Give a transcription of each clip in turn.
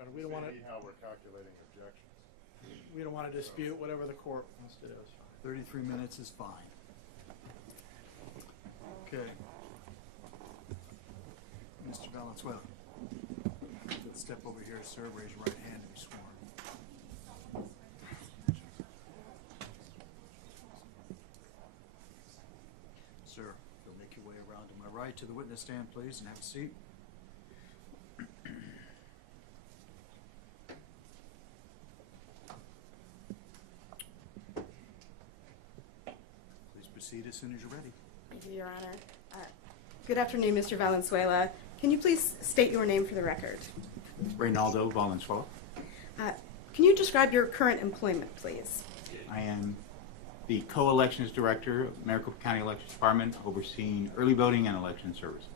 fine. We don't want to. How we're calculating objections. We don't want to dispute whatever the court wants to do. 33 minutes is fine. Okay. Mr. Valenzuela, let's step over here, sir. Raise your right hand and be sworn. Sir, you'll make your way around to my right to the witness stand, please, and have a seat. Please proceed as soon as you're ready. Thank you, Your Honor. Good afternoon, Mr. Valenzuela. Can you please state your name for the record? Reynaldo Valenzuela. Can you describe your current employment, please? I am the co-elections director of Maricopa County Elections Department, overseeing early voting and election services.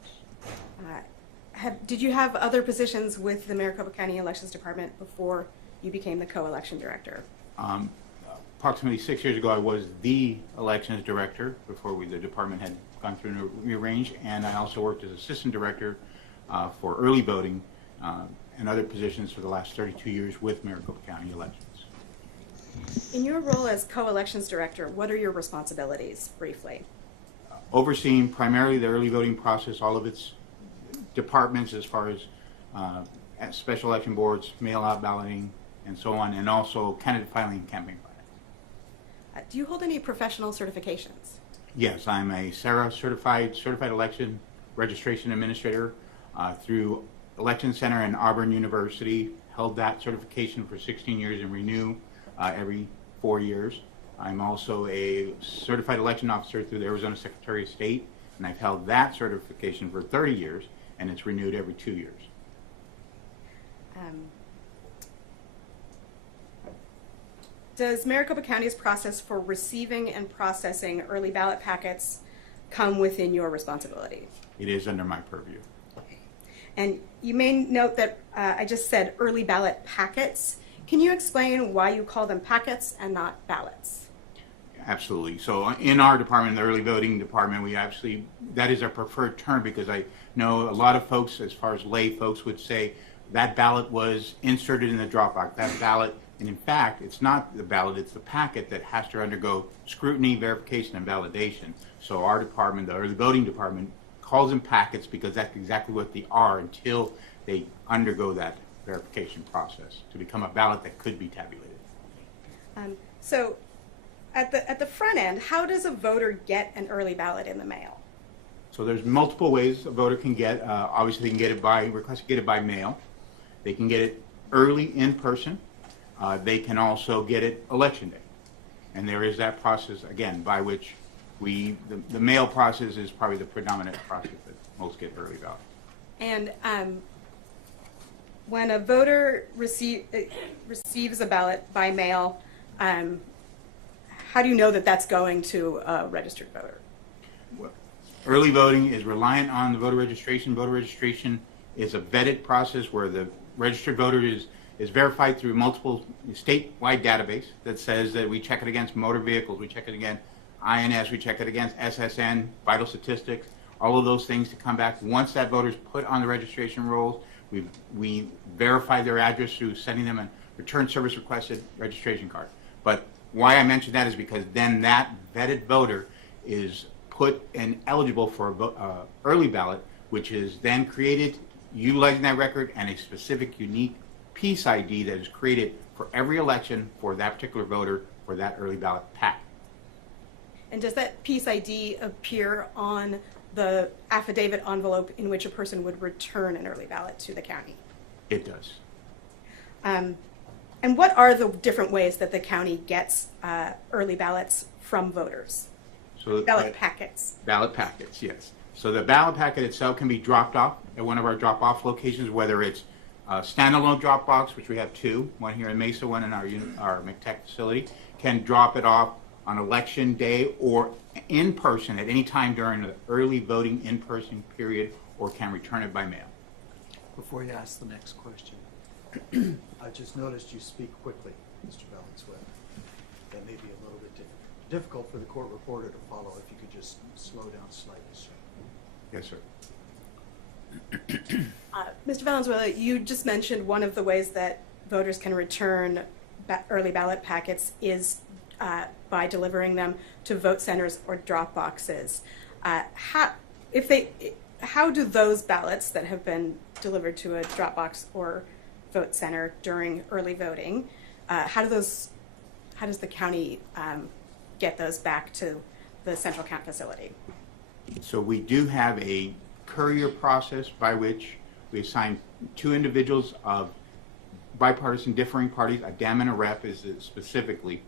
Did you have other positions with the Maricopa County Elections Department before you became the co-election director? Approximately 6 years ago, I was the elections director before the department had gone through a rearrange, and I also worked as assistant director for early voting and other positions for the last 32 years with Maricopa County Elections. In your role as co-elections director, what are your responsibilities, briefly? Overseeing primarily the early voting process, all of its departments as far as special election boards, mail-out balloting, and so on, and also candidate filing and campaign filing. Do you hold any professional certifications? Yes, I'm a SARA certified election registration administrator through Election Center and Auburn University. Held that certification for 16 years and renew every 4 years. I'm also a certified election officer through the Arizona Secretary of State, and I've held that certification for 30 years, and it's renewed every 2 years. Does Maricopa County's process for receiving and processing early ballot packets come within your responsibility? It is under my purview. And you may note that I just said early ballot packets. Can you explain why you call them packets and not ballots? Absolutely. So in our department, the early voting department, that is our preferred term, because I know a lot of folks, as far as lay folks, would say that ballot was inserted in the drop box, that ballot. And in fact, it's not the ballot, it's the packet that has to undergo scrutiny, verification, and validation. So our department, the early voting department, calls them packets because that's exactly what they are until they undergo that verification process to become a ballot that could be tabulated. So at the front end, how does a voter get an early ballot in the mail? So there's multiple ways a voter can get. Obviously, they can request to get it by mail. They can get it early in person. They can also get it election day. And there is that process, again, by which the mail process is probably the predominant process that most get early ballot. And when a voter receives a ballot by mail, how do you know that that's going to a registered voter? Well, early voting is reliant on the voter registration. Voter registration is a vetted process where the registered voter is verified through multiple statewide database that says that we check it against motor vehicles, we check it against INS, we check it against SSN, vital statistics, all of those things to come back. Once that voter is put on the registration rolls, we verify their address through sending them a return service requested registration card. But why I mention that is because then that vetted voter is put and eligible for a early ballot, which is then created utilizing that record and a specific unique piece ID that is created for every election for that particular voter for that early ballot pack. And does that piece ID appear on the affidavit envelope in which a person would return an early ballot to the county? It does. And what are the different ways that the county gets early ballots from voters? So Ballot packets. Ballot packets, yes. So the ballot packet itself can be dropped off at one of our drop-off locations, whether it's a standalone drop box, which we have two, one here in Mesa, one in our McTech facility, can drop it off on election day or in person at any time during the early voting in-person period, or can return it by mail. Before you ask the next question, I just noticed you speak quickly, Mr. Valenzuela. That may be a little bit difficult for the court reporter to follow. If you could just slow down slightly, sir. Yes, sir. Mr. Valenzuela, you just mentioned one of the ways that voters can return early ballot packets is by delivering them to vote centers or drop boxes. How do those ballots that have been delivered to a drop box or vote center during early voting, how does the county get those back to the central count facility? So we do have a courier process by which we assign two individuals of bipartisan differing parties, a Dem and a Rep is it specifically,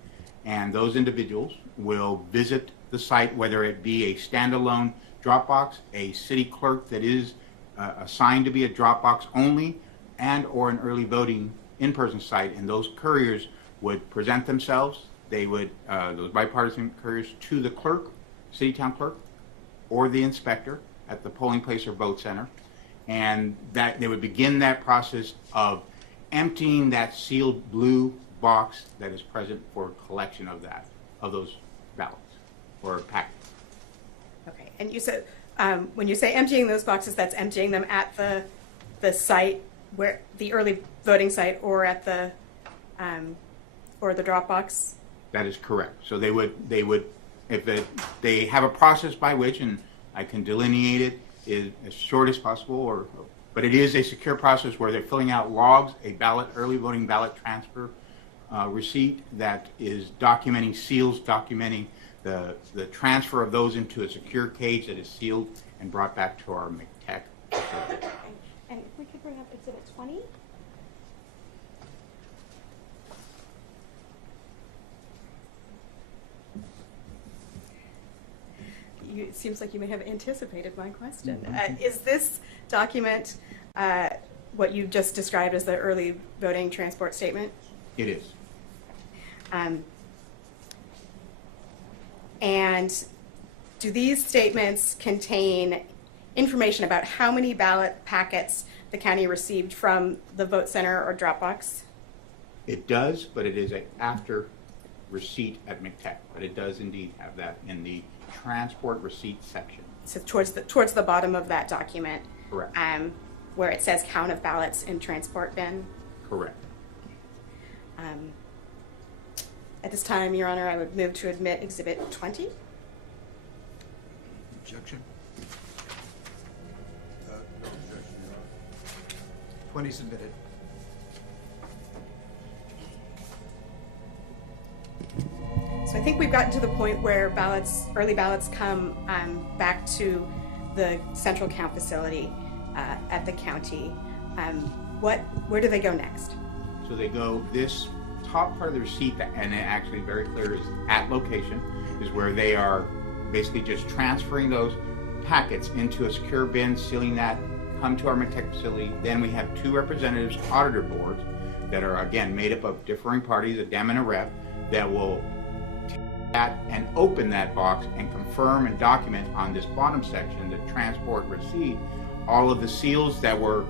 and those individuals will visit the site, whether it be a standalone Dropbox, a city clerk that is assigned to be a Dropbox only, and or an early voting in-person site, and those couriers would present themselves. They would, those bipartisan couriers, to the clerk, city town clerk, or the inspector at the polling place or vote center, and that they would begin that process of emptying that sealed blue box that is present for collection of those ballots or packets. Okay, and you said when you say emptying those boxes, that's emptying them at the site where the early voting site or at the drop box. That is correct. So they would they have a process by which, and I can delineate it is as short as possible, but it is a secure process where they're filling out logs, a ballot, early voting ballot transfer receipt that is documenting seals, documenting the transfer of those into a secure cage that is sealed and brought back to our McTech facility. And if we could bring up Exhibit 20. It seems like you may have anticipated my question. Is this document what you just described as the early voting transport statement? It is. And do these statements contain information about how many ballot packets the county received from the vote center or drop box? It does, but it is after receipt at McTech. But it does indeed have that in the transport receipt section. So towards the bottom of that document, Correct. Where it says count of ballots in transport bin. Correct. At this time, Your Honor, I would move to admit Exhibit 20. Objection? No objection, Your Honor. 20 submitted. So I think we've gotten to the point where early ballots come back to the central count facility at the county. Where do they go next? So they go, this top part of the receipt, and it actually very clear is at location, is where they are basically just transferring those packets into a secure bin, sealing that, come to our McTech facility. Then we have two representatives, auditor boards, that are again made up of differing parties, a Dem and a Rep, that will take that and open that box and confirm and document on this bottom section, the transport receipt, all of the seals that were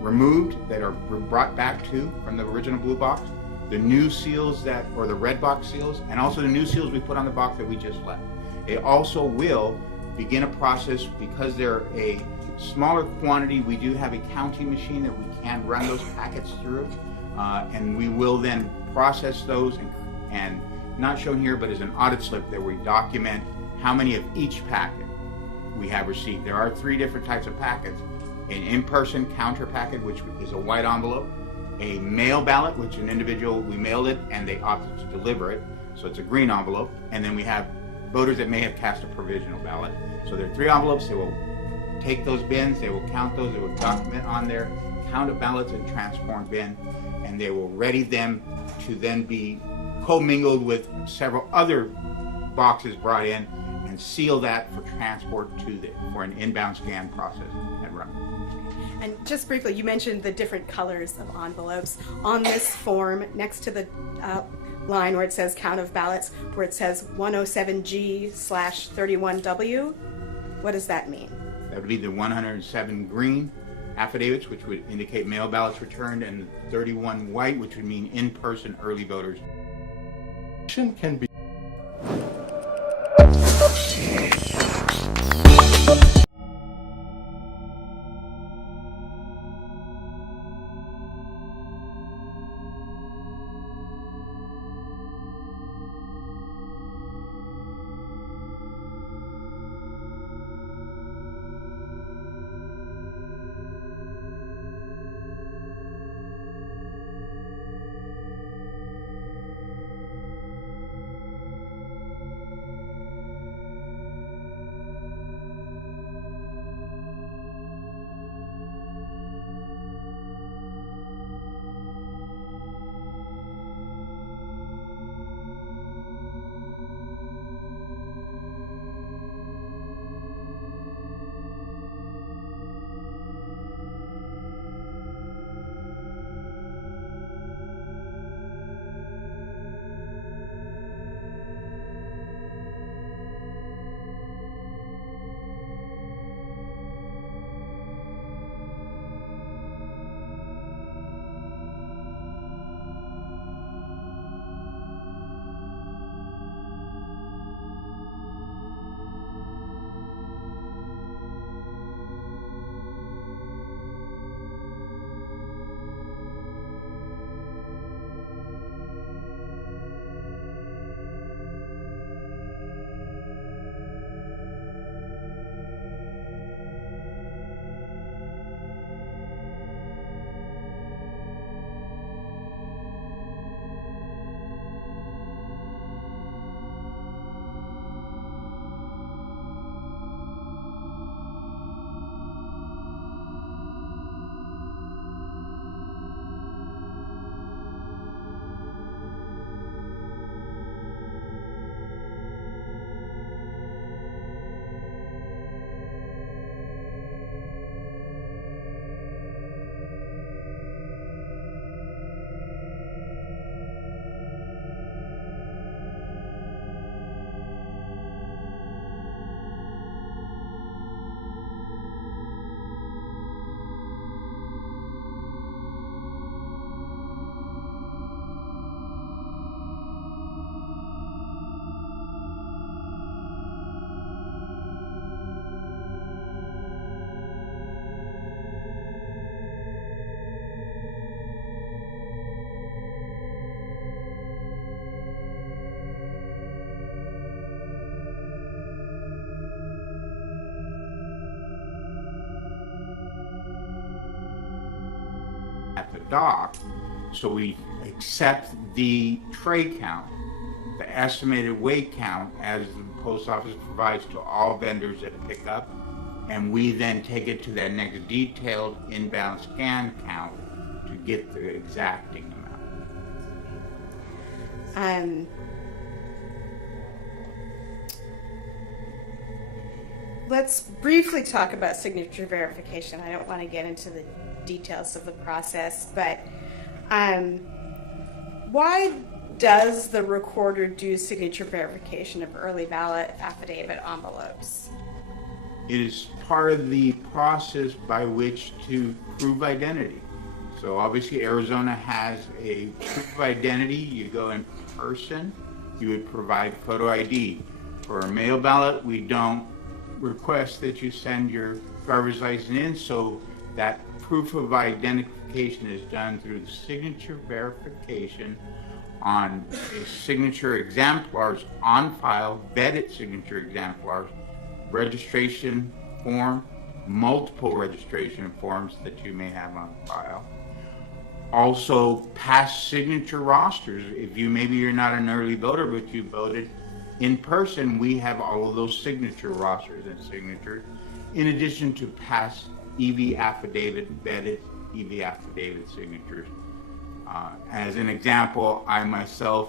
removed that are brought back from the original blue box, the new seals or the red box seals, and also the new seals we put on the box that we just left. It also will begin a process, because they're a smaller quantity, we do have a counting machine that we can run those packets through, and we will then process those and not shown here, but as an audit slip that we document how many of each packet we have received. There are three different types of packets: an in-person counter packet, which is a white envelope; a mail ballot, which an individual, we mailed it and they opted to deliver it, so it's a green envelope; and then we have voters that may have cast a provisional ballot. So there are three envelopes. They will take those bins, they will count those, they will document on there, count of ballots in transform bin, and they will ready them to then be commingled with several other boxes brought in and seal that for transport for an inbound scan process and run. And just briefly, you mentioned the different colors of envelopes. On this form, next to the line where it says count of ballots, where it says 107G/31W, what does that mean? That would be the 107 green affidavits, which would indicate mail ballots returned, and the 31 white, which would mean in-person early voters. Can be dock. So we accept the tray count, the estimated weight count as the post office provides to all vendors that pick up, and we then take it to that next detailed inbound scan count to get the exacting amount. Let's briefly talk about signature verification. I don't want to get into the details of the process, but why does the recorder do signature verification of early ballot affidavit envelopes? It is part of the process by which to prove identity. So obviously Arizona has a proof of identity. You go in person, you would provide photo ID. For a mail ballot, we don't request that you send your driver's license in, so that proof of identification is done through the signature verification on signature exemplars on file, vetted signature exemplars, registration form, multiple registration forms that you may have on file. Also, past signature rosters. If maybe you're not an early voter, but you voted in person, we have all of those signature rosters and signatures, in addition to past EV affidavit, vetted EV affidavit signatures. As an example, I myself,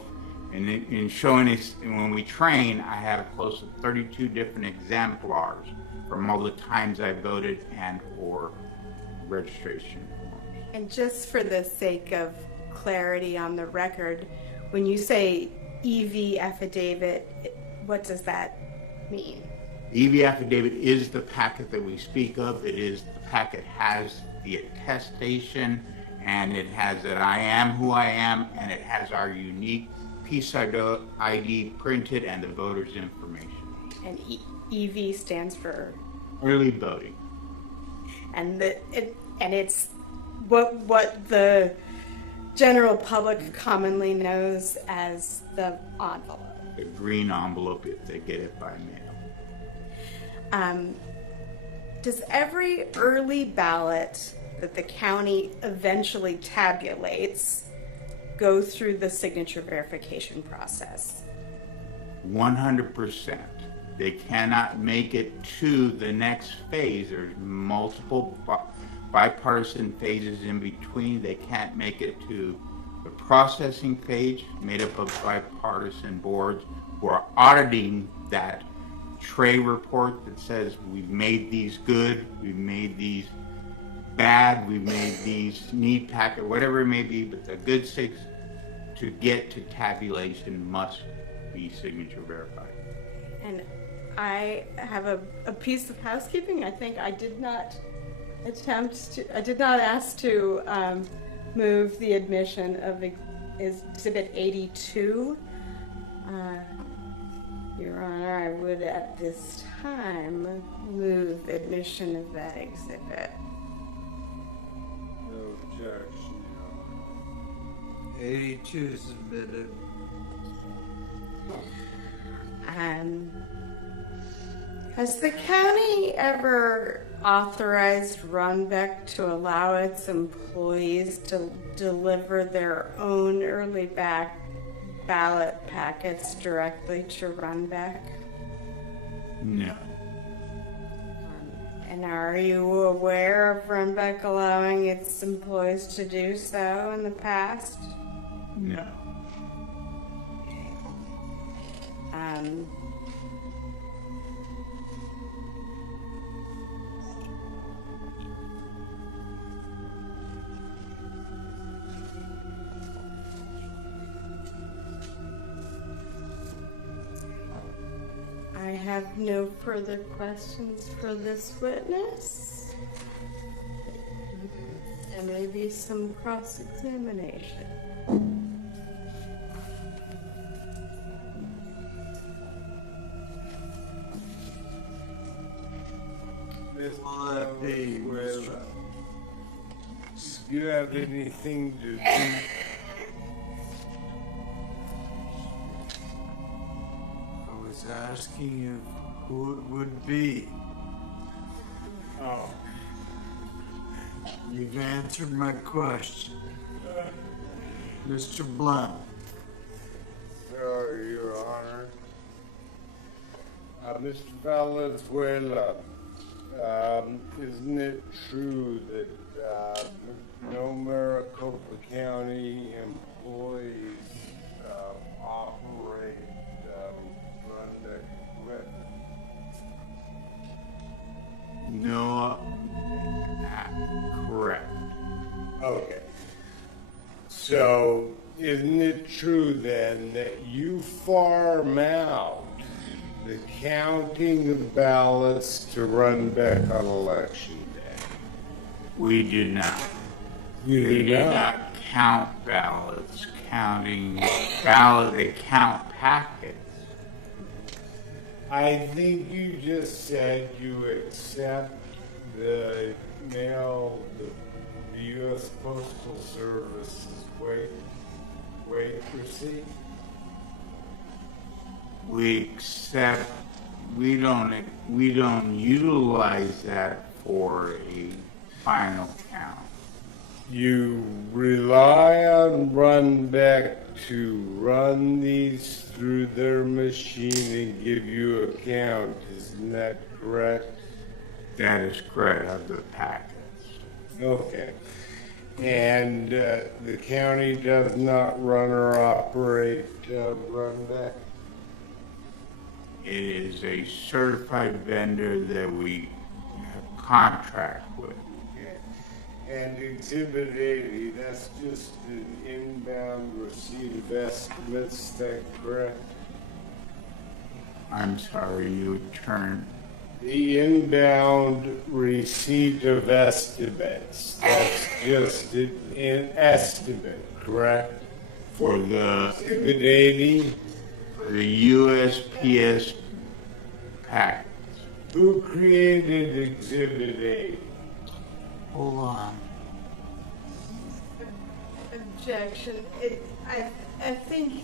in showing this, when we train, I have close to 32 different exemplars from all the times I voted and for registration forms. And just for the sake of clarity on the record, when you say EV affidavit, what does that mean? EV affidavit is the packet that we speak of. The packet has the attestation, and it has that I am who I am, and it has our unique piece ID printed and the voter's information. And EV stands for Early voting. and it's what the general public commonly knows as the envelope. The green envelope if they get it by mail. Does every early ballot that the county eventually tabulates go through the signature verification process? 100%. They cannot make it to the next phase. There's multiple bipartisan phases in between. They can't make it to the processing phase, made up of bipartisan boards who are auditing that tray report that says we've made these good, we've made these bad, we've made these need packet, whatever it may be, but the good six to get to tabulation must be signature verified. And I have a piece of housekeeping. I think I did not ask to move the admission of Exhibit 82. Your Honor, I would at this time move admission of that exhibit. No objection, Your Honor. 82 submitted. Has the county ever authorized Runbeck to allow its employees to deliver their own early ballot packets directly to Runbeck? No. And are you aware of Runbeck allowing its employees to do so in the past? No. I have no further questions for this witness. There may be some cross-examination. Well, do you have anything to do? I was asking you who it would be. Oh, You've answered my question. Mr. Blunt. Sorry, Your Honor. Mr. Valenzuela, isn't it true that no Maricopa County employees operate Rundeck equipment? No, correct. Okay. So, isn't it true then that you farm out the counting of ballots to Rundeck on election day? We do not. You We do do not. not count ballots, they count packets. I think you just said you accept the mail, the U.S. Postal Service's weight receipt. We don't utilize that for a final count. You rely on Rundeck to run these through their machine and give you a count. Isn't that correct? That is correct, of the packets. Okay. And the county does not run or operate Rundeck? It is a certified vendor that we have contract with. And Exhibit 80, that's just an inbound receipt of estimates, is that correct? I'm sorry, you turned. The inbound receipt of estimates, that's just an estimate, correct? For the Exhibit 80, USPS packets. who created Exhibit 80? Hold on. Objection. I think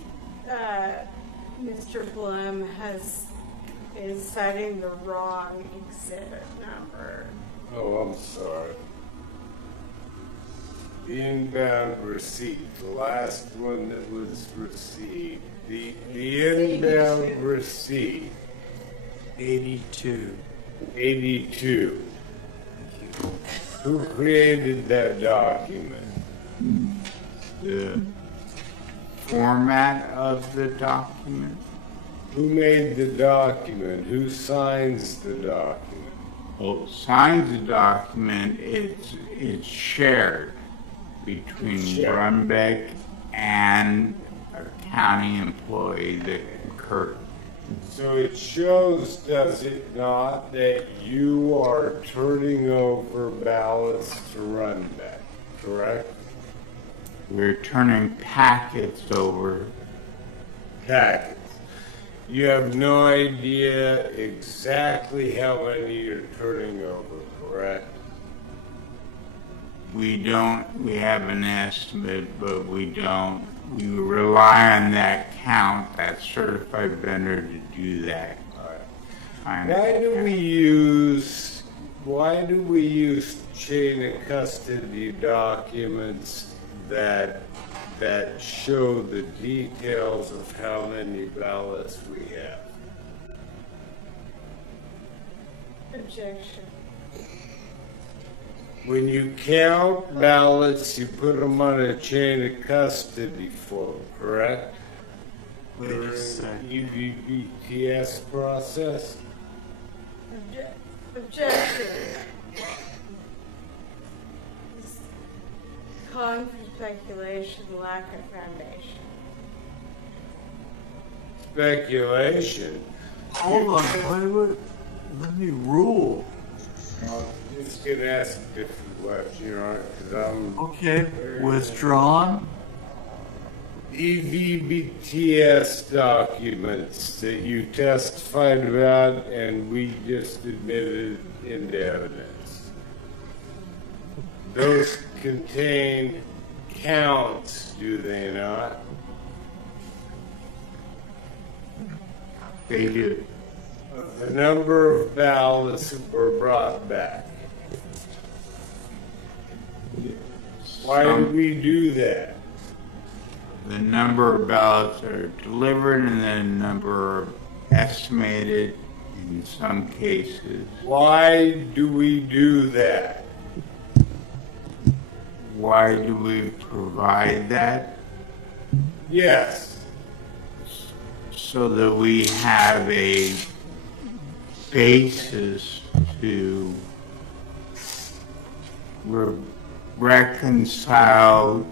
Mr. Blum is citing the wrong exhibit number. Oh, I'm sorry. The inbound receipt, the last one that was received. The inbound receipt, 82. 82. Who created that document? The format of the document. Who made the document? Who signs the document? Well, signs the document, it's shared between Shared. Brumbeck and a county employee that concurred. So it shows, does it not, that you are turning over ballots to Rundeck, correct? We're turning packets over. Packets. You have no idea exactly how many you're turning over, correct? We have an estimate, but we rely on that count, that certified vendor to do that. kind of Why do we use chain of custody documents that show the details of how many ballots we have? Objection. When you count ballots, you put them on a chain of custody form, correct? Wait a second. EVBTS process? Objection. Calling for speculation, lack of foundation. Speculation. Hold on, wait. Let me rule. I'm just gonna ask a different question, Your Honor, 'cause I'm Okay, withdrawn. EVBTS documents that you testified about and we just admitted into evidence. Those contain counts, do they not? They do. The number of ballots that were brought back. Why do we do that? the number of ballots that are delivered and the number estimated in some cases. Why do we do that? Why do we provide that? Yes. So that we have a basis to reconcile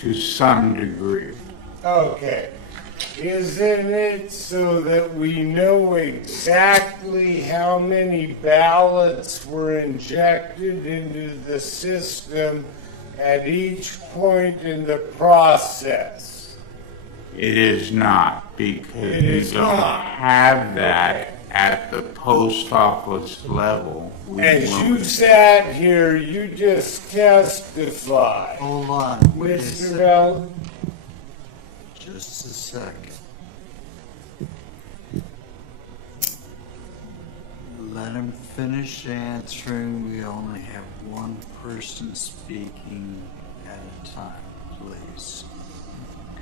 to some degree. Okay. Isn't it so that we know exactly how many ballots were injected into the system at each point in the process? It is not, because It we is don't not. have that at the post office level. We As don't. you sat here, you just testified. Hold on. Mr. Bell, Just a second. Let him finish answering. We only have one person speaking at a time, please.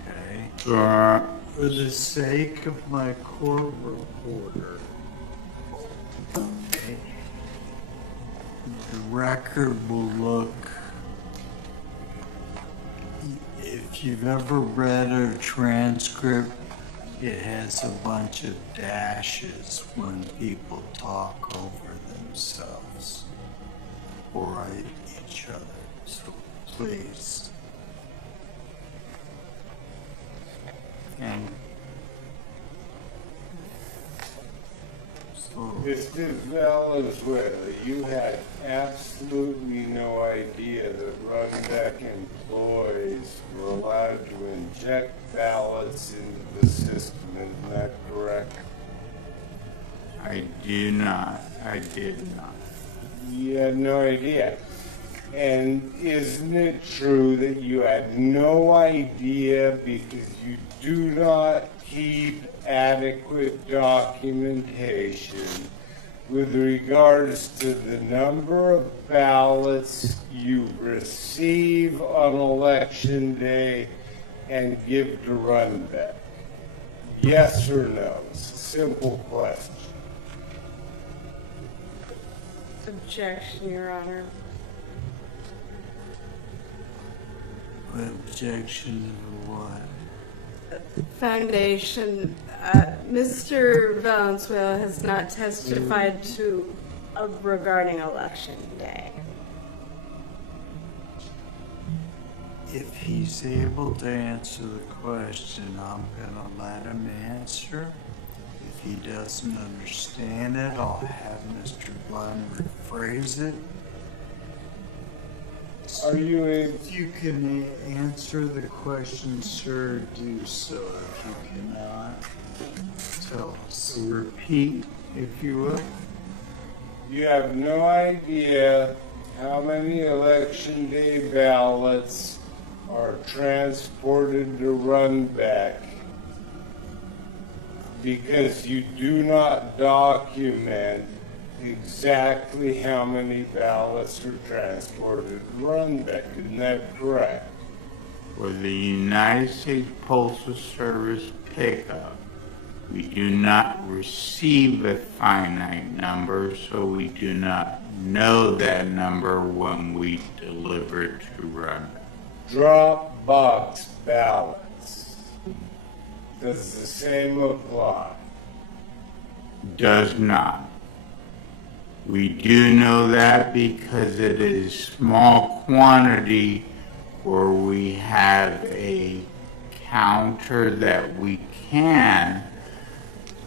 Okay? For the sake of my court reporter, okay, the record will look. If you've ever read a transcript, it has a bunch of dashes when people talk over themselves or at each other. So please. And so Mr. Valenzuela, you had absolutely no idea that Rundeck employees were allowed to inject ballots into the system, isn't that correct? I do not. I did not. You had no idea. And isn't it true that you had no idea because you do not keep adequate documentation with regards to the number of ballots you receive on election day and give to Rundeck? Yes or no? It's a simple question. Objection, Your Honor. objection to what? Foundation, Mr. Valenzuela has not testified to regarding election day. If he's able to answer the question, I'm gonna let him answer. If he doesn't understand it, I'll have Mr. Glenn rephrase it. Are you able? If you can answer the question, sir, do so. If you cannot, tell us. Repeat, if you will. You have no idea how many election day ballots are transported to Runback because you do not document exactly how many ballots are transported to Runback. Isn't that correct? For the United States Postal Service pickup, we do not receive a finite number, so we do not know that number when we deliver to Runback. Drop box ballots. Does the same apply? Does not. We do know that because it is small quantity where we have a counter that we can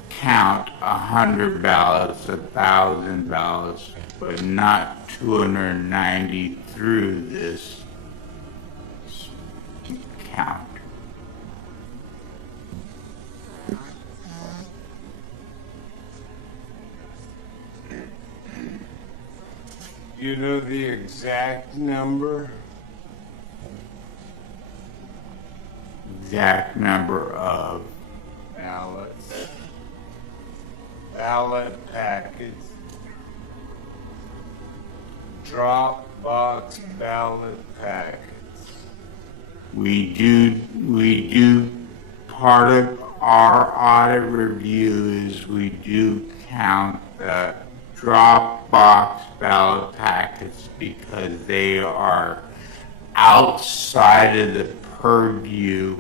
count 100 ballots, 1,000 ballots, but not 290 through this count. You know the exact number? Exact number of ballots. Ballot packets. Drop box ballot packets. We do, part of our audit review is we do count the Dropbox ballot packets because they are outside of the purview,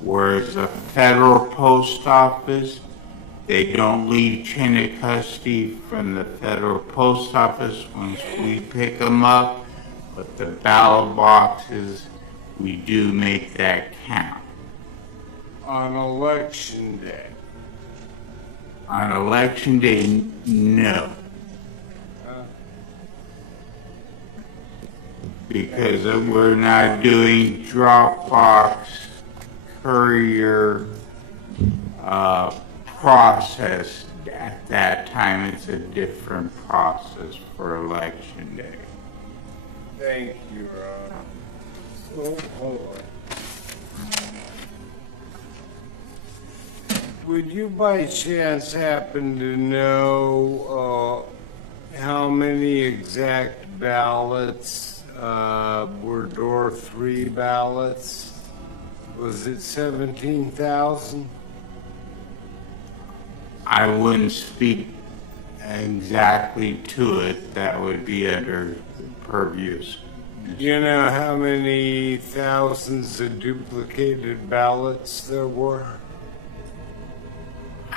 whereas the federal post office, they don't leave chain of custody from the federal post office once we pick them up, but the ballot boxes, we do make that count. On election day. On election day, no. Because we're not doing Dropbox courier process at that time. It's a different process for election day. Thank you, Ron. So, hold on. Would you by chance happen to know how many exact ballots were door 3 ballots? Was it 17,000? I wouldn't speak exactly to it. That would be under purviews. You know how many thousands of duplicated ballots there were?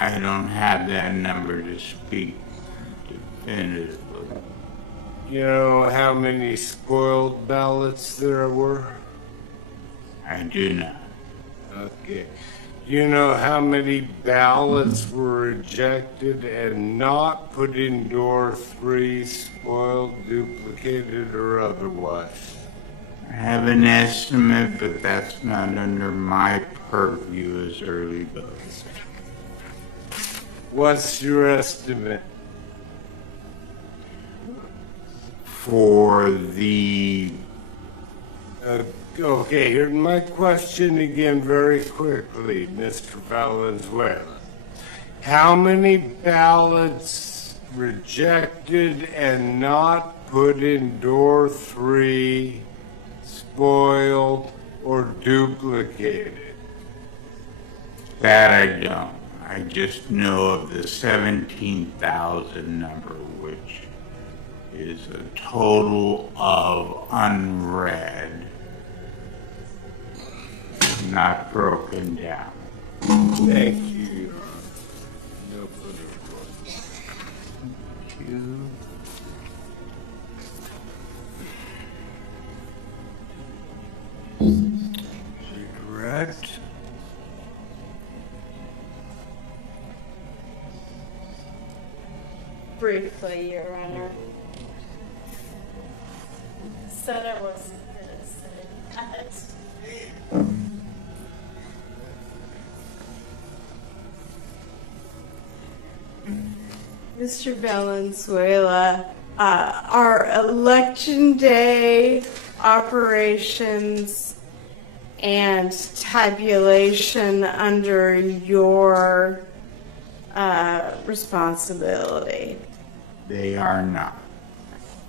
I don't have that number to speak definitively. You know how many spoiled ballots there were? I do not. Okay. You know how many ballots were rejected and not put in door 3, spoiled, duplicated, or otherwise? I have an estimate, but that's not under my purview as early votes. What's your estimate? For the Okay, here's my question again very quickly, Mr. Valenzuela. How many ballots rejected and not put in door 3, spoiled, or duplicated? that I don't. I just know of the 17,000 number, which is a total of unread, not broken down. Thank you. No further questions. Thank you. Redirect. Briefly, Your Honor. Said I wasn't gonna say that. Mr. Valenzuela, our election day operations and tabulation under your responsibility? They are not.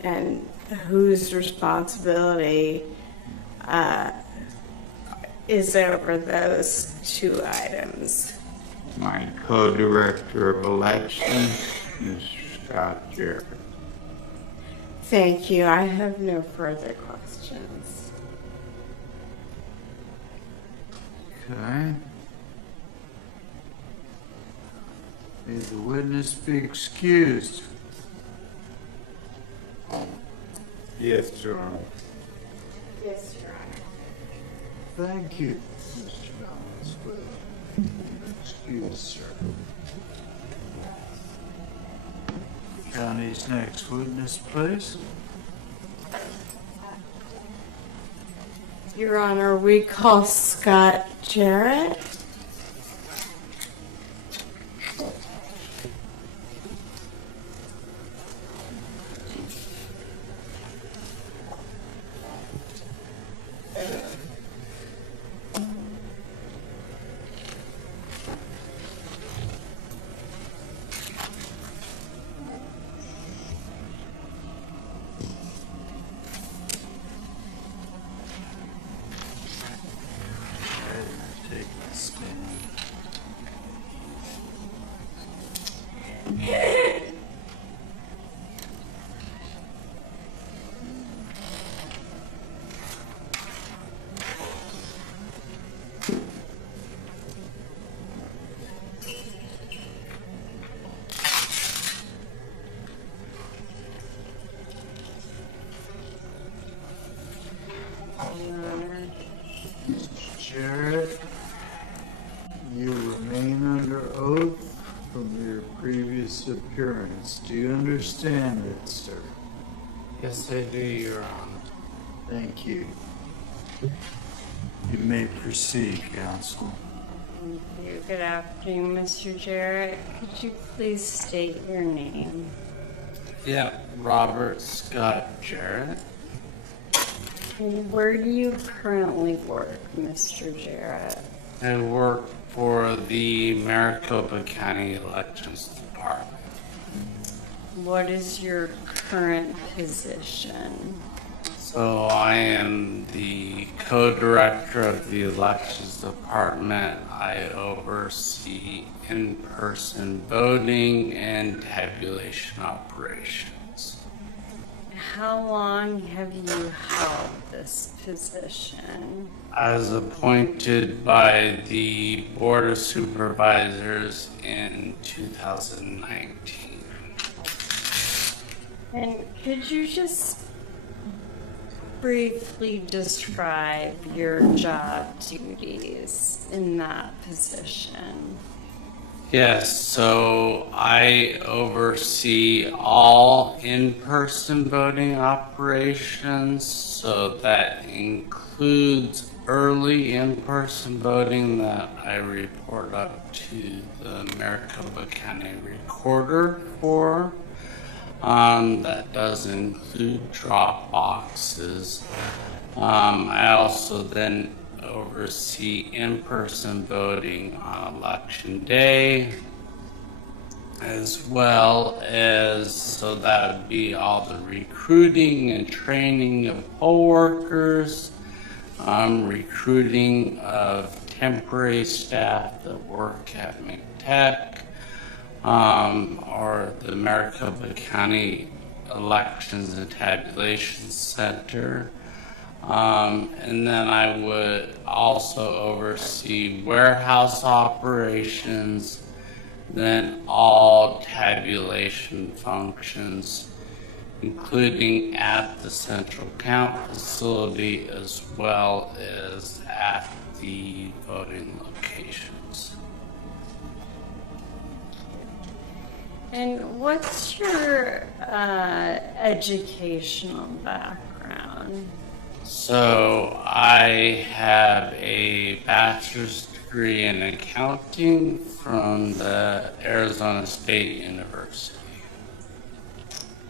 And whose responsibility is over those two items? My co-director of elections, Mr. Scott Jarrett. Thank you. I have no further questions. Okay. May the witness be excused. Yes, Your Honor. Yes, Your Honor. Thank you, Mr. Valenzuela. Excuse, sir. County's next witness, please. Your Honor, we call Scott Jarrett. Jarrett, you remain under oath from your previous appearance. Do you understand it, sir? Yes, I do, Your Honor. Thank you. You may proceed, counsel. Thank you. Good afternoon, Mr. Jarrett. Could you please state your name? Yeah, Robert Scott Jarrett. And where do you currently work, Mr. Jarrett? I work for the Maricopa County Elections Department. What is your current position? So I am the co-director of the Elections Department. I oversee in-person voting and tabulation operations. How long have you held this position? I was appointed by the Board of Supervisors in 2019. And could you just briefly describe your job duties in that position? Yes, so I oversee all in-person voting operations, so that includes early in-person voting that I report up to the Maricopa County Recorder for. That does include drop boxes. I also then oversee in-person voting on election day, as well as, so that would be all the recruiting and training of poll workers, recruiting of temporary staff that work at McTech, or the Maricopa County Elections and Tabulation Center. And then I would also oversee warehouse operations, then all tabulation functions, including at the central count facility as well as at the voting locations. And what's your educational background? So I have a bachelor's degree in accounting from the Arizona State University.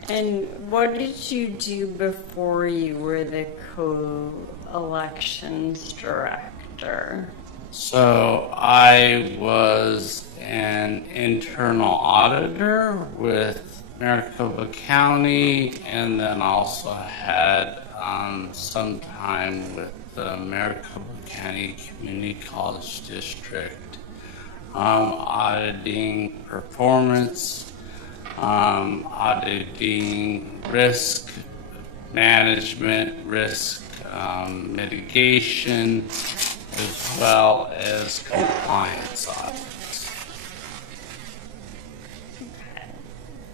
And what did you do before you were the co-elections director? So I was an internal auditor with Maricopa County, and then also had some time with the Maricopa County Community College District, auditing performance, auditing risk management, risk mitigation, as well as compliance audits.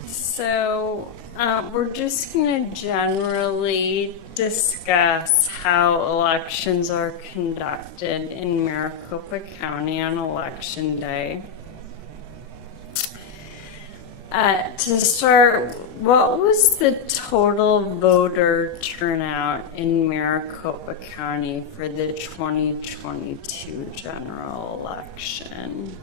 So we're just going to generally discuss how elections are conducted in Maricopa County on election day. To start, what was the total voter turnout in Maricopa County for the 2022 general election?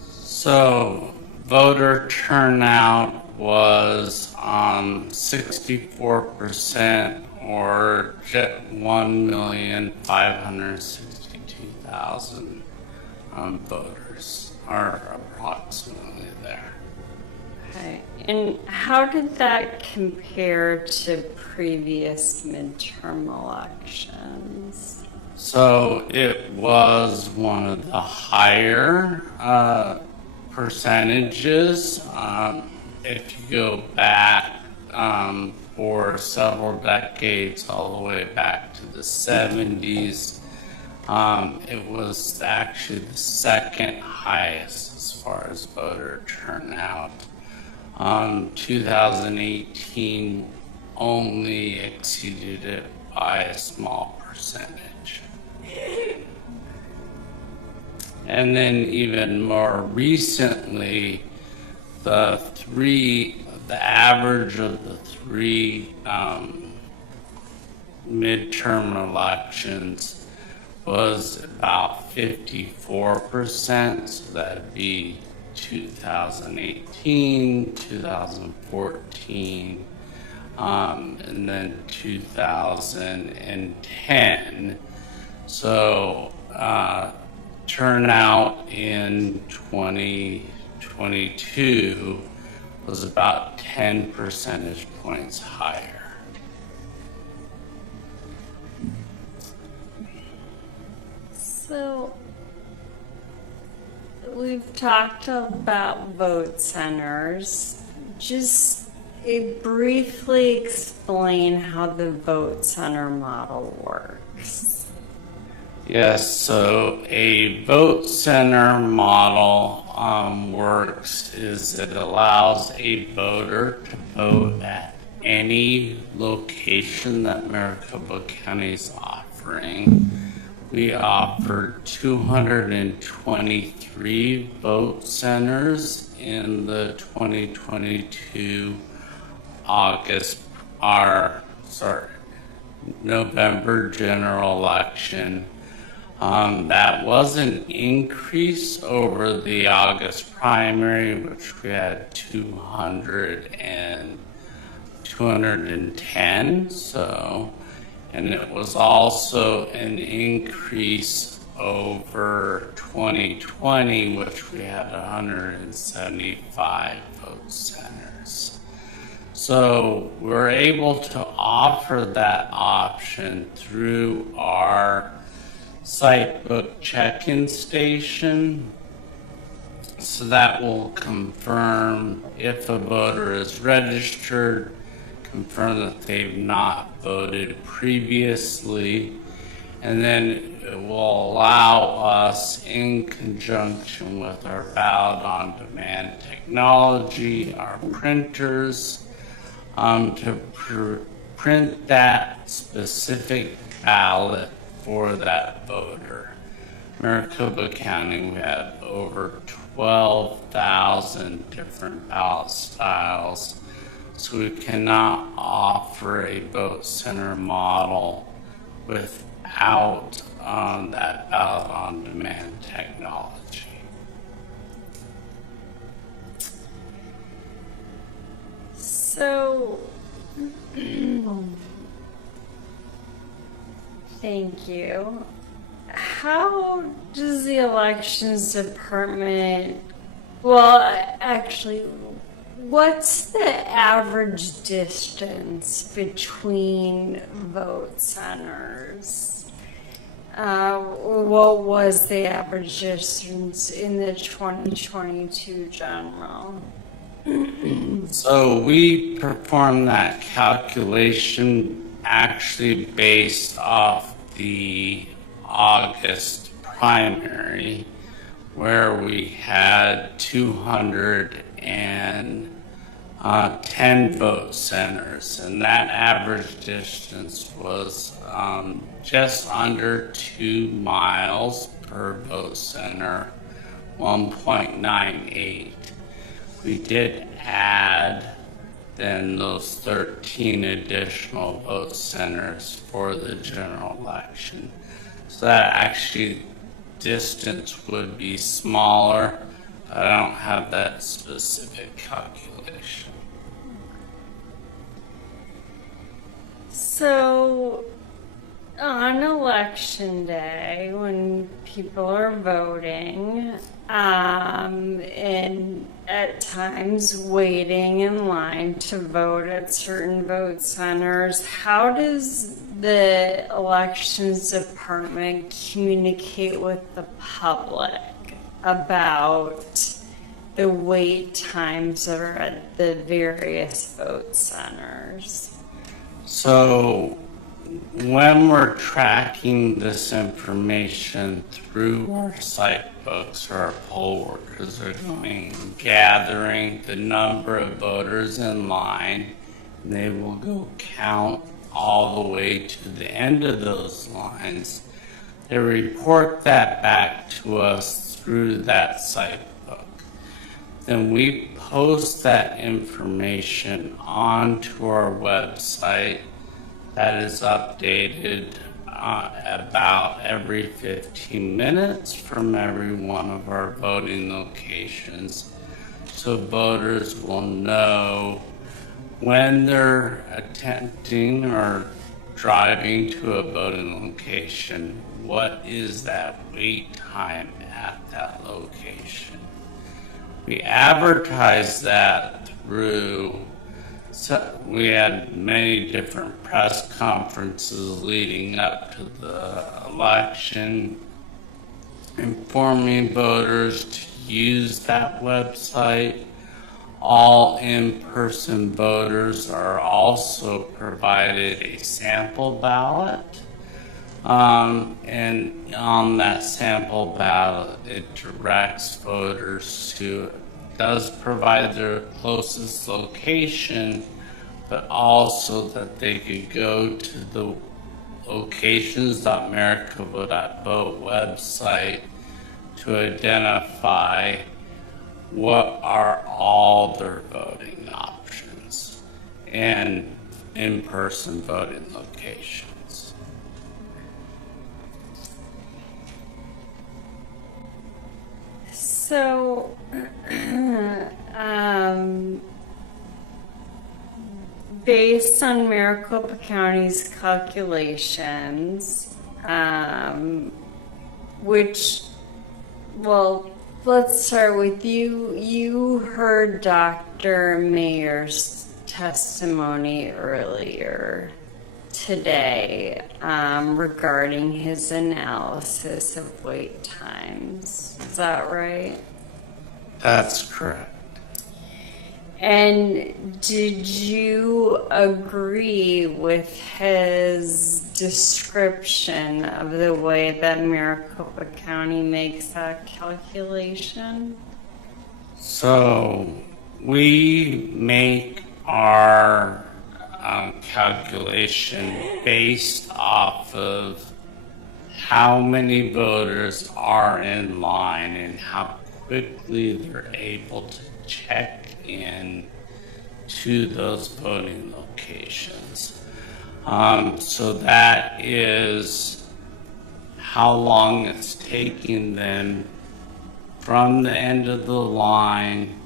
So voter turnout was 64%, or 1,562,000 voters are approximately there. Okay. And how did that compare to previous midterm elections? So it was one of the higher percentages. If you go back for several decades, all the way back to the 70s, it was actually the second highest as far as voter turnout. 2018 only exceeded it by a small percentage. And then even more recently, the average of the three midterm elections was about 54%, so that'd be 2018, 2014, and then 2010. So turnout in 2022 was about 10 percentage points higher. So we've talked about vote centers. Just briefly explain how the vote center model works. Yes, so a vote center model works is it allows a voter to vote at any location that Maricopa County is offering. We offer 223 vote centers in the 2022 November general election. That was an increase over the August primary, which we had 210. So, and it was also an increase over 2020, which we had 175 vote centers. So we're able to offer that option through our Sitebook check-in station. So that will confirm if a voter is registered, confirm that they've not voted previously, and then it will allow us, in conjunction with our ballot on demand technology, our printers, to print that specific ballot for that voter. Maricopa County, we have over 12,000 different ballot styles, so we cannot offer a vote center model without that ballot on demand technology. So, thank you. How does the elections department, well, actually, what's the average distance between vote centers? What was the average distance in the 2022 general? So we performed that calculation actually based off the August primary, where we had 210 vote centers, and that average distance was just under 2 miles per vote center, 1.98. We did add then those 13 additional vote centers for the general election. So that actually distance would be smaller. I don't have that specific calculation. So, on election day, when people are voting, and at times waiting in line to vote at certain vote centers, how does the elections department communicate with the public about the wait times are at the various vote centers? So when we're tracking this information through our site books, our poll workers are going and gathering the number of voters in line, and they will go count all the way to the end of those lines. They report that back to us through that site book. Then we post that information onto our website. That is updated about every 15 minutes from every one of our voting locations. So voters will know when they're attempting or driving to a voting location, what is that wait time at that location. We advertise that through, so we had many different press conferences leading up to the election, informing voters to use that website. All in-person voters are also provided a sample ballot. And on that sample ballot, it directs voters to, does provide their closest location, but also that they could go to the locations.maricopa.vote website to identify what are all their voting options and in-person voting locations. So, based on Maricopa County's calculations, which, well, let's start with you. You heard Dr. Mayer's testimony earlier today regarding his analysis of wait times. Is that right? That's correct. And did you agree with his description of the way that Maricopa County makes that calculation? So we make our calculation based off of how many voters are in line and how quickly they're able to check in to those voting locations. So that is how long it's taking them from the end of the line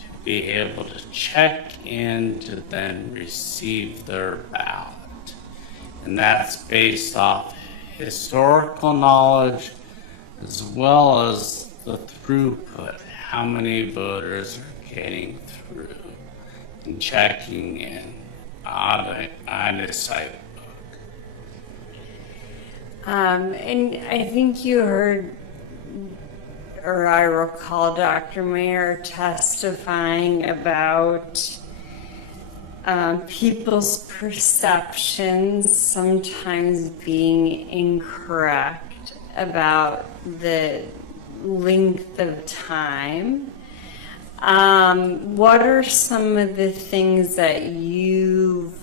to be able to check in to then receive their ballot. And that's based off historical knowledge as well as the throughput, how many voters are getting through and checking in on a site book. And I think you heard, or I recall Dr. Mayer testifying about people's perceptions sometimes being incorrect about the length of time. What are some of the things that you've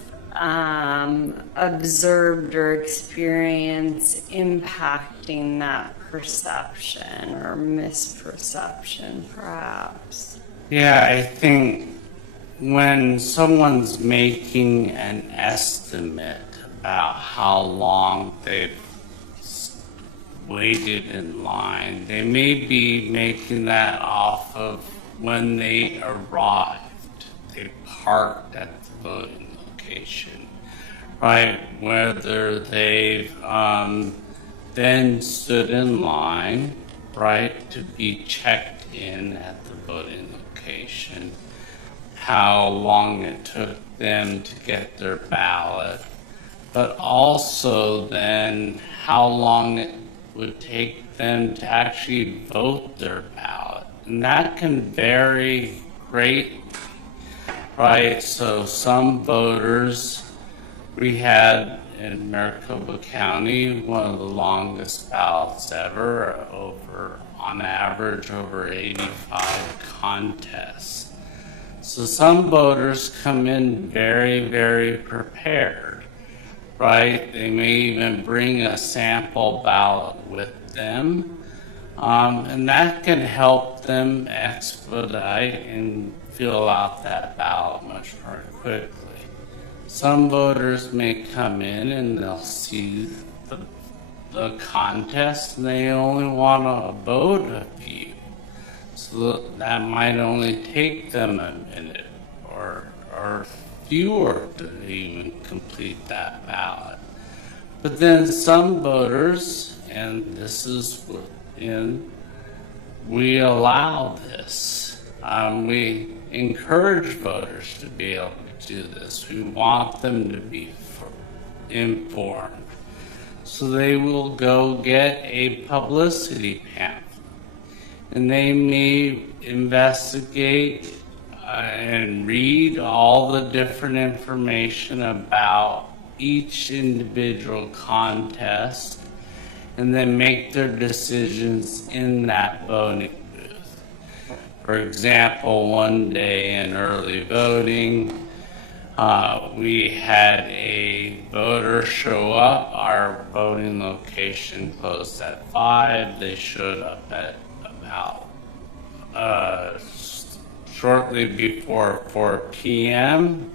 observed or experienced impacting that perception or misperception, perhaps? Yeah, I think when someone's making an estimate about how long they've waited in line, they may be making that off of when they arrived. They parked at the voting location, right? Whether they've then stood in line, right, to be checked in at the voting location, how long it took them to get their ballot, but also then how long it would take them to actually vote their ballot. and that can vary greatly, right? So some voters, we had in Maricopa County one of the longest ballots ever, on average over 85 contests. So some voters come in very, very prepared, right? They may even bring a sample ballot with them, and that can help them expedite and fill out that ballot much more quickly. Some voters may come in and they'll see the contest and they only want to vote a few. So that might only take them a minute or fewer to even complete that ballot. But then some voters, and this is we allow this. We encourage voters to be able to do this. We want them to be informed. So they will go get a publicity pamphlet, and they may investigate and read all the different information about each individual contest, and then make their decisions in that voting booth. For example, one day in early voting, we had a voter show up. Our voting location closed at 5. They showed up at about shortly before 4 p.m.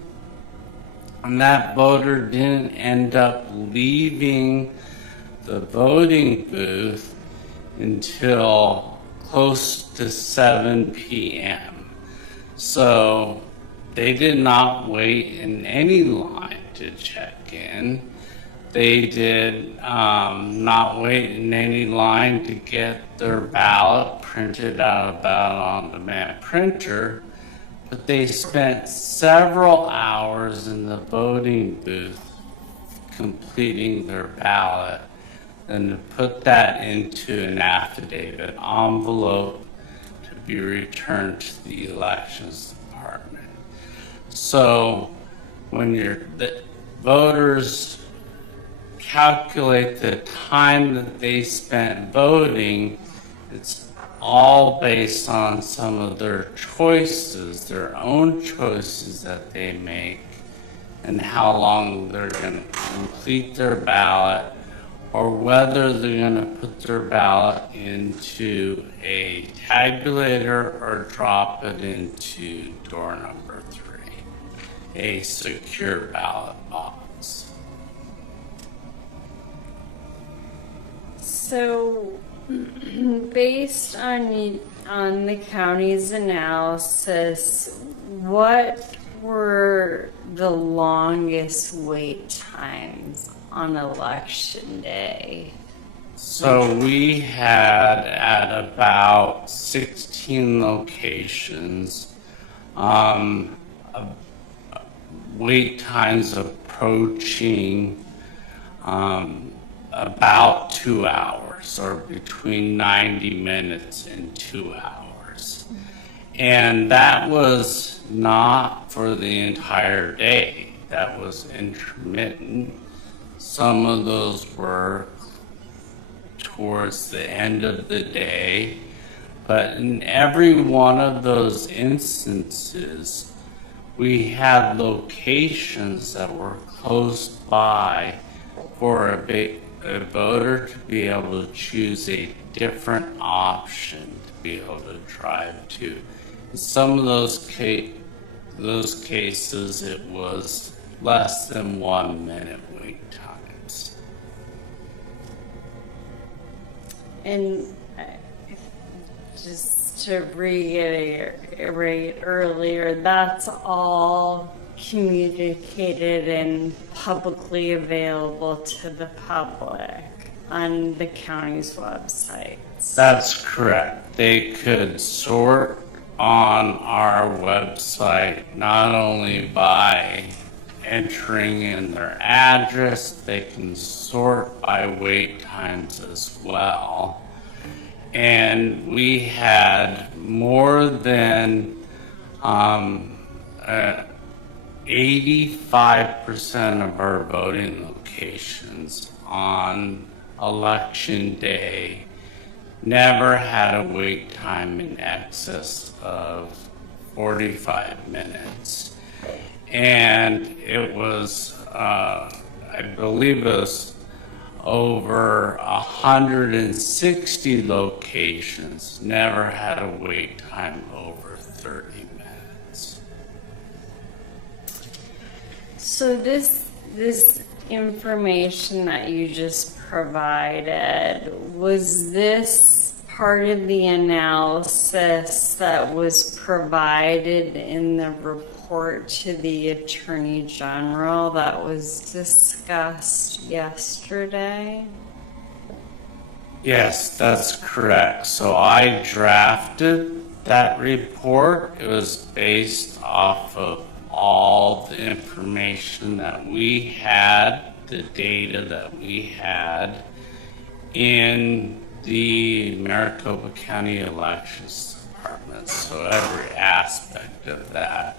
And that voter didn't end up leaving the voting booth until close to 7 p.m. So they did not wait in any line to check in. They did not wait in any line to get their ballot printed out of ballot on demand printer, but they spent several hours in the voting booth completing their ballot, and to put that into an affidavit envelope to be returned to the elections department. So when the voters calculate the time that they spent voting, it's all based on some of their choices, their own choices that they make, and how long they're going to complete their ballot, or whether they're going to put their ballot into a tabulator or drop it into door number 3, a secure ballot box. So, based on the county's analysis, what were the longest wait times on election day? So we had at about 16 locations, wait times approaching about 2 hours, or between 90 minutes and 2 hours. And that was not for the entire day. That was intermittent. Some of those were towards the end of the day, but in every one of those instances, we had locations that were close by for a voter to be able to choose a different option to be able to drive to. In some of those cases, it was less than 1 minute wait times. And just to reiterate earlier, that's all communicated and publicly available to the public on the county's website. That's correct. They could sort on our website not only by entering in their address, they can sort by wait times as well. and we had more than 85% of our voting locations on election day never had a wait time in excess of 45 minutes. And it was, I believe it was over 160 locations never had a wait time over 30 minutes. So this information that you just provided, was this part of the analysis that was provided in the report to the Attorney General that was discussed yesterday? Yes, that's correct. So I drafted that report. It was based off of all the information that we had, the data that we had in the Maricopa County Elections Department. So every aspect of that.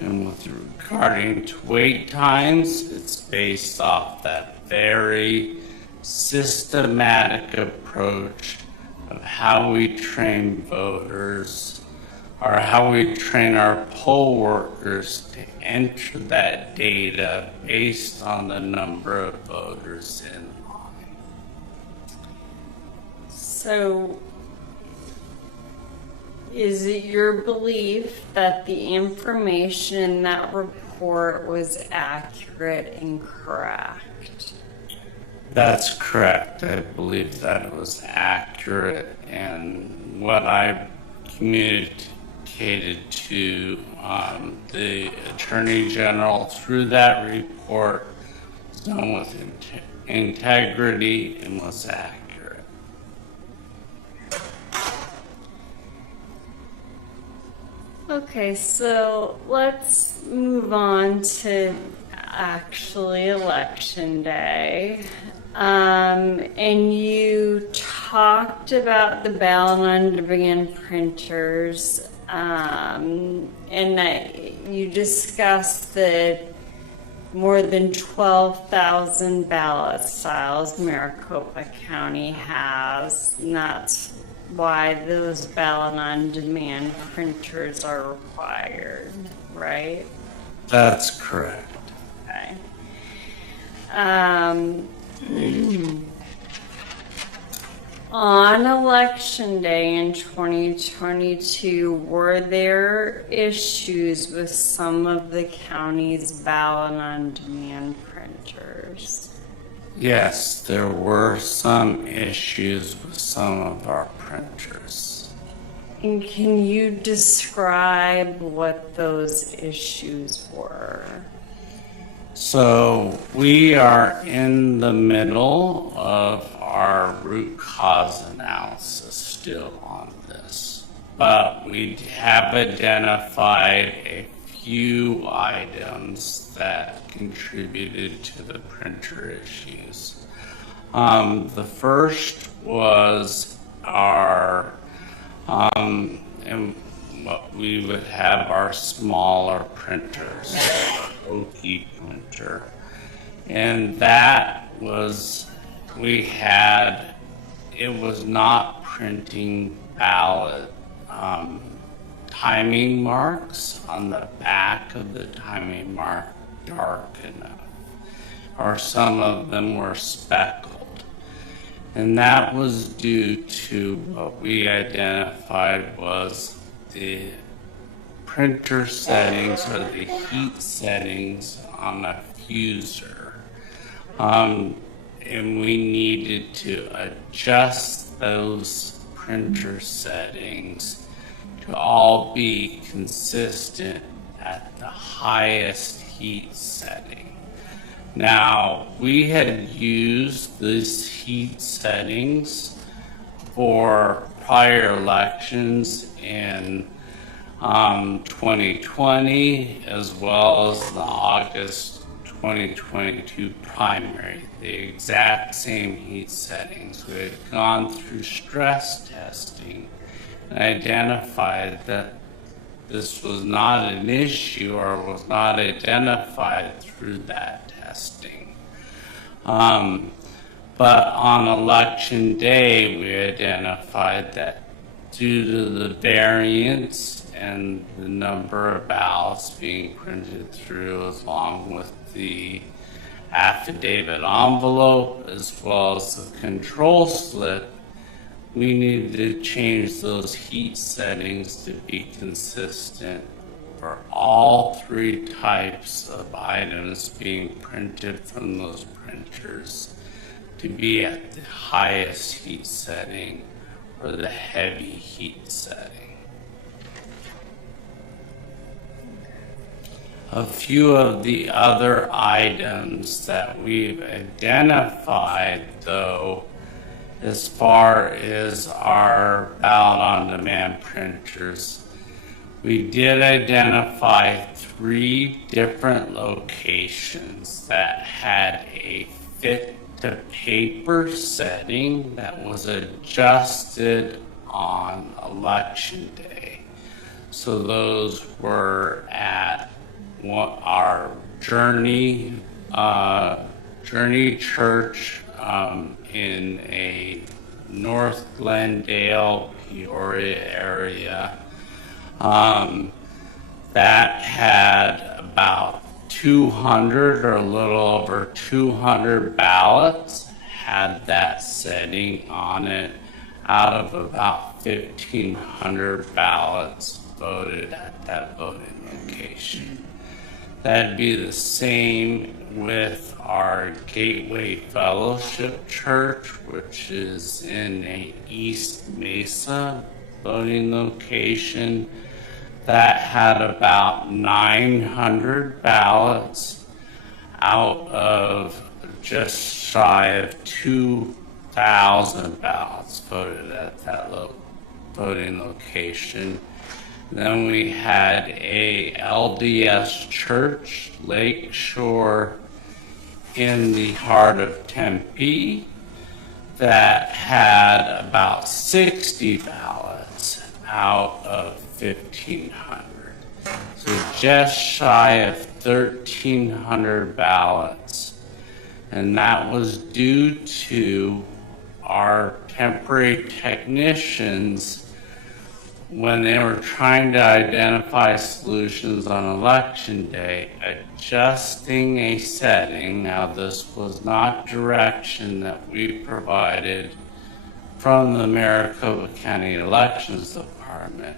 And with regarding to wait times, it's based off that very systematic approach of how we train voters, or how we train our poll workers to enter that data based on the number of voters in line. So, is it your belief that the information in that report was accurate and correct? That's correct. I believe that it was accurate, and what I communicated to the Attorney General through that report was done with integrity and was accurate. Okay, so let's move on to actually Election Day. And you talked about the ballot on demand printers, and that you discussed that more than 12,000 ballot styles Maricopa County has, and that's why those ballot on demand printers are required, right? That's correct. Okay. On Election Day in 2022, were there issues with some of the county's ballot on demand printers? Yes, there were some issues with some of our printers. And can you describe what those issues were? So we are in the middle of our root cause analysis still on this, but we have identified a few items that contributed to the printer issues. The first was our, and what we would have our smaller printers, OT printer, and that was, it was not printing ballot timing marks on the back of the timing mark dark enough, or some of them were speckled. And that was due to what we identified was the printer settings or the heat settings on a fuser. And we needed to adjust those printer settings to all be consistent at the highest heat setting. Now, we had used these heat settings for prior elections in 2020 as well as the August 2022 primary, the exact same heat settings. We had gone through stress testing and identified that this was not an issue or was not identified through that testing. But on election day, we identified that due to the variance and the number of ballots being printed through, along with the affidavit envelope as well as the control slip, we needed to change those heat settings to be consistent for all three types of items being printed from those printers to be at the highest heat setting or the heavy heat setting. A few of the other items that we've identified, though, as far as our ballot on demand printers, we did identify 3 different locations that had a fit to paper setting that was adjusted on election day. So those were at our Journey Church in a North Glendale, Peoria area. That had about 200 or a little over 200 ballots had that setting on it out of about 1,500 ballots voted at that voting location. That'd be the same with our Gateway Fellowship Church, which is in a East Mesa voting location. That had about 900 ballots out of just shy of 2,000 ballots voted at that voting location. Then we had a LDS church, Lakeshore, in the heart of Tempe, that had about 60 ballots out of 1,500. So just shy of 1,300 ballots. And that was due to our temporary technicians, when they were trying to identify solutions on election day, adjusting a setting. Now, this was not direction that we provided from the Maricopa County Elections Department,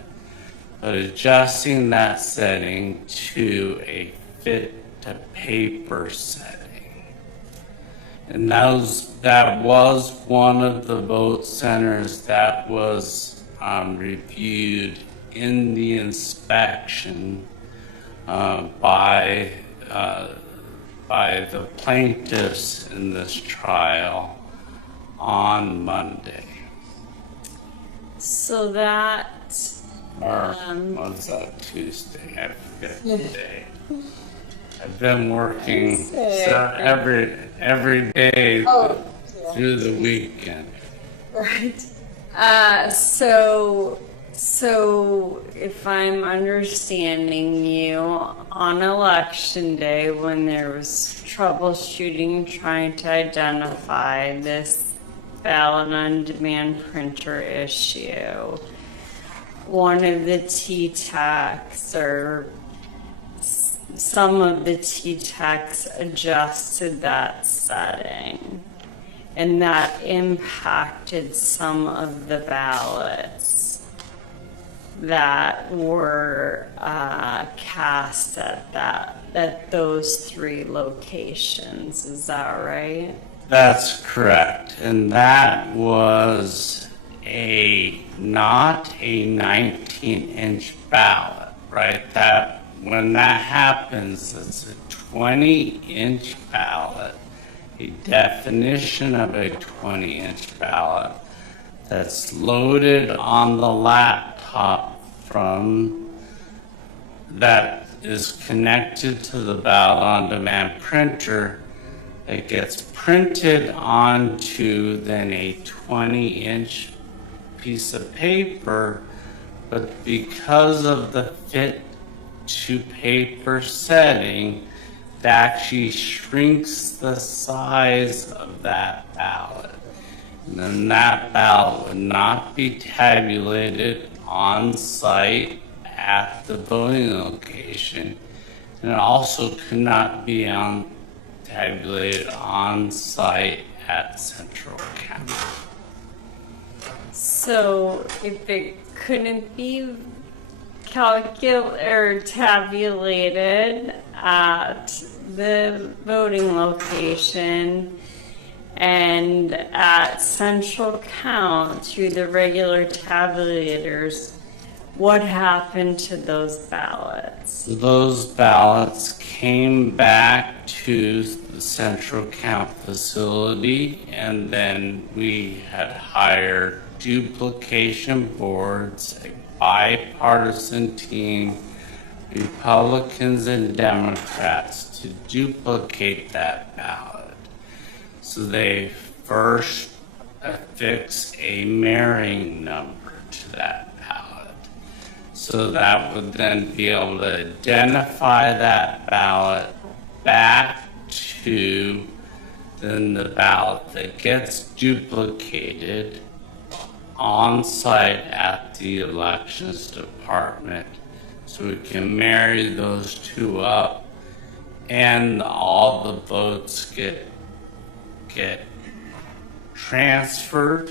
but adjusting that setting to a fit-to-paper setting. And that was one of the vote centers that was reviewed in the inspection by the plaintiffs in this trial on Monday. So that Or was that Tuesday? I forget the day. I've been working every day through the weekend. right. So if I'm understanding you, on election day when there was troubleshooting trying to identify this ballot on demand printer issue, one of the T-Techs or some of the T-Techs adjusted that setting, and that impacted some of the ballots that were cast at those 3 locations. Is that right? That's correct. And that was not a 19-inch ballot, right? When that happens, it's a 20-inch ballot, a definition of a 20-inch ballot that's loaded on the laptop from that is connected to the ballot on demand printer that gets printed onto then a 20-inch piece of paper, but because of the fit to paper setting, that actually shrinks the size of that ballot. And then that ballot would not be tabulated on site at the voting location, and it also could not be tabulated on site at Central County. So if it couldn't be tabulated at the voting location and at central count through the regular tabulators, what happened to those ballots? Those ballots came back to the central count facility, and then we had hired duplication boards, a bipartisan team, Republicans and Democrats, to duplicate that ballot. So they first affix a marrying number to that ballot. So that would then be able to identify that ballot back to then the ballot that gets duplicated on site at the elections department, so we can marry those two up and all the votes get transferred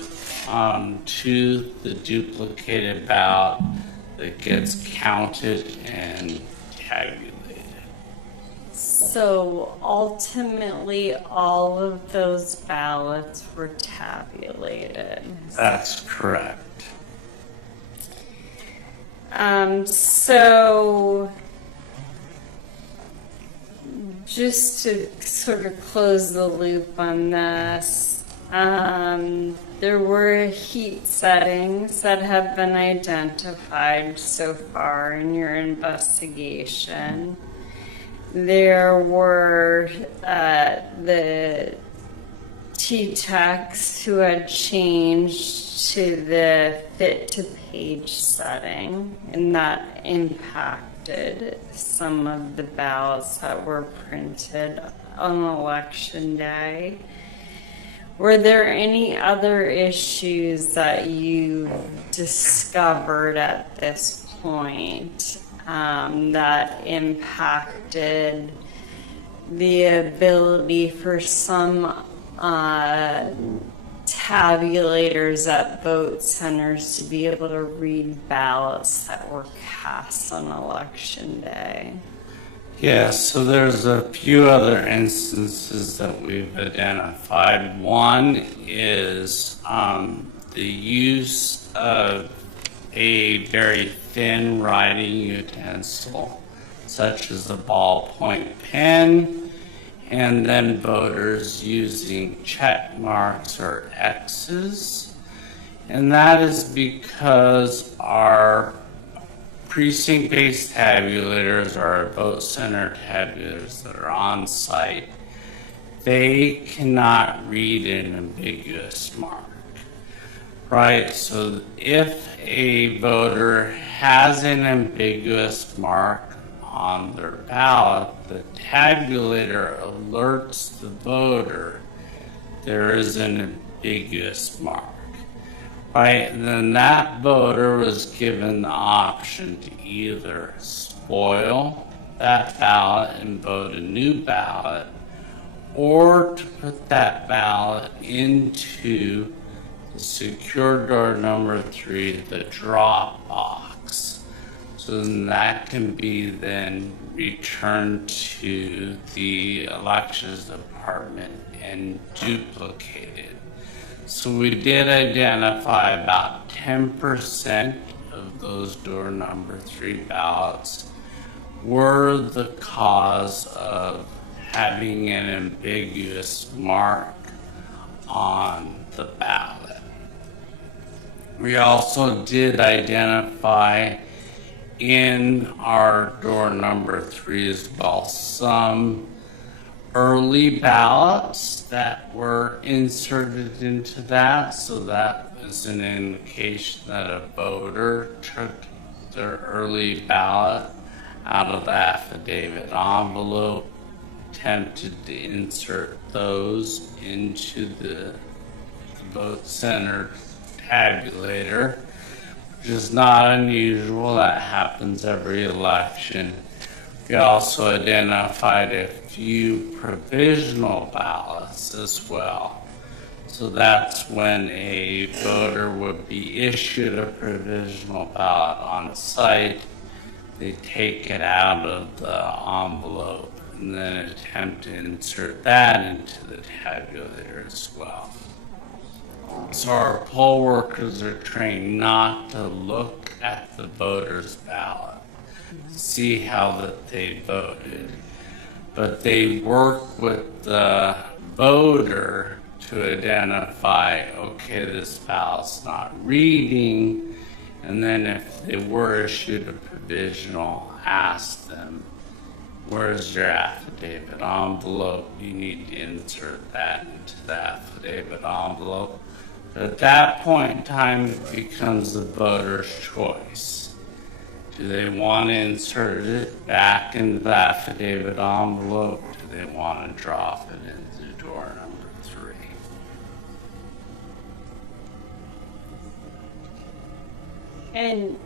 to the duplicated ballot that gets counted and tabulated. So ultimately, all of those ballots were tabulated. That's correct. So just to sort of close the loop on this, there were heat settings that have been identified so far in your investigation. There were the T-techs who had changed to the fit-to-page setting, and that impacted some of the ballots that were printed on election day. Were there any other issues that you discovered at this point that impacted the ability for some tabulators at vote centers to be able to read ballots that were cast on election day? Yeah, so there's a few other instances that we've identified. One is the use of a very thin writing utensil, such as a ballpoint pen, and then voters using check marks or X's. And that is because our precinct-based tabulators, or our vote center tabulators that are on site, they cannot read an ambiguous mark, right? So if a voter has an ambiguous mark on their ballot, the tabulator alerts the voter there is an ambiguous mark. Right, and then that voter was given the option to either spoil that ballot and vote a new ballot, or to put that ballot into the secure door number 3, the drop box. So then that can be then returned to the elections department and duplicated. So we did identify about 10% of those door number 3 ballots were the cause of having an ambiguous mark on the ballot. We also did identify in our door number 3 as well some early ballots that were inserted into that, so that was an indication that a voter took their early ballot out of the affidavit envelope, attempted to insert those into the vote center tabulator, which is not unusual. That happens every election. We also identified a few provisional ballots as well. So that's when a voter would be issued a provisional ballot on site. They take it out of the envelope and then attempt to insert that into the tabulator as well. So our poll workers are trained not to look at the voter's ballot, see how that they voted, but they work with the voter to identify, okay, this ballot's not reading, and then if they were issued a provisional, ask them, where's your affidavit envelope? You need to insert that into the affidavit envelope. But at that point in time, it becomes the voter's choice. Do they want to insert it back into the affidavit envelope? Do they want to drop it into door number 3? And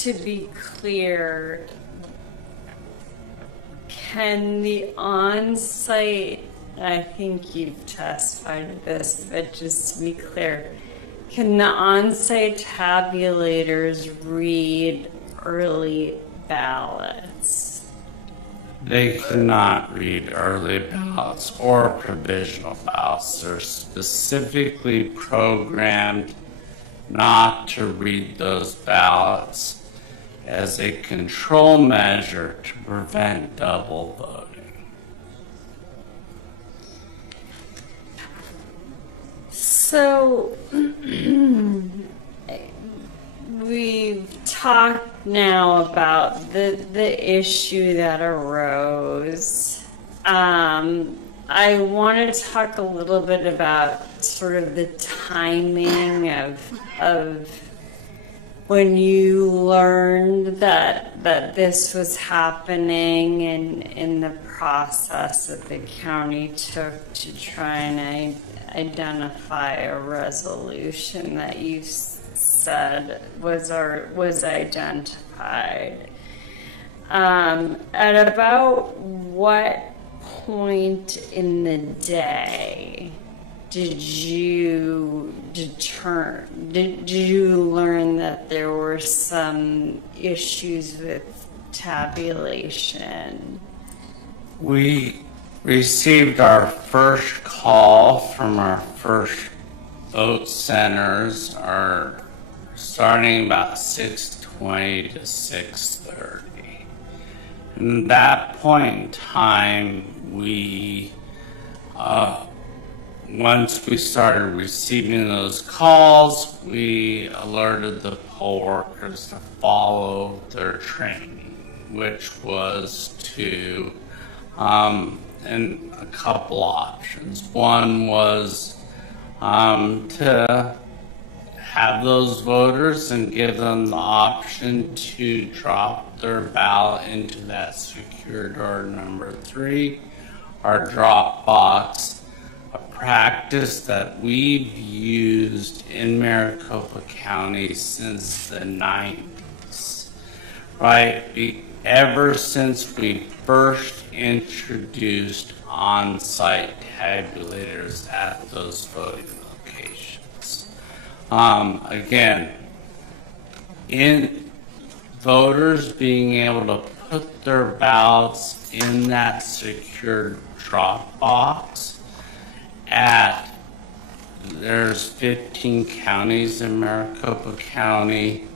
to be clear, can the on-site, I think you've testified to this, but just to be clear, can the on-site tabulators read early ballots? They cannot read early ballots or provisional ballots. They're specifically programmed not to read those ballots as a control measure to prevent double voting. So we've talked now about the issue that arose. I want to talk a little bit about sort of the timing of when you learned that this was happening and in the process that the county took to try and identify a resolution that you said was identified. At about what point in the day did you learn that there were some issues with tabulation? We received our first call from our first vote centers starting about 6:20 to 6:30. And at that point in time, once we started receiving those calls, we alerted the poll workers to follow their training, which was to, and a couple options. One was to have those voters and give them the option to drop their ballot into that secure door number 3, our drop box, a practice that we've used in Maricopa County since the 90s, right? Ever since we first introduced on-site tabulators at those voting locations. Again, in voters being able to put their ballots in that secure drop box there's 15 counties in Maricopa County,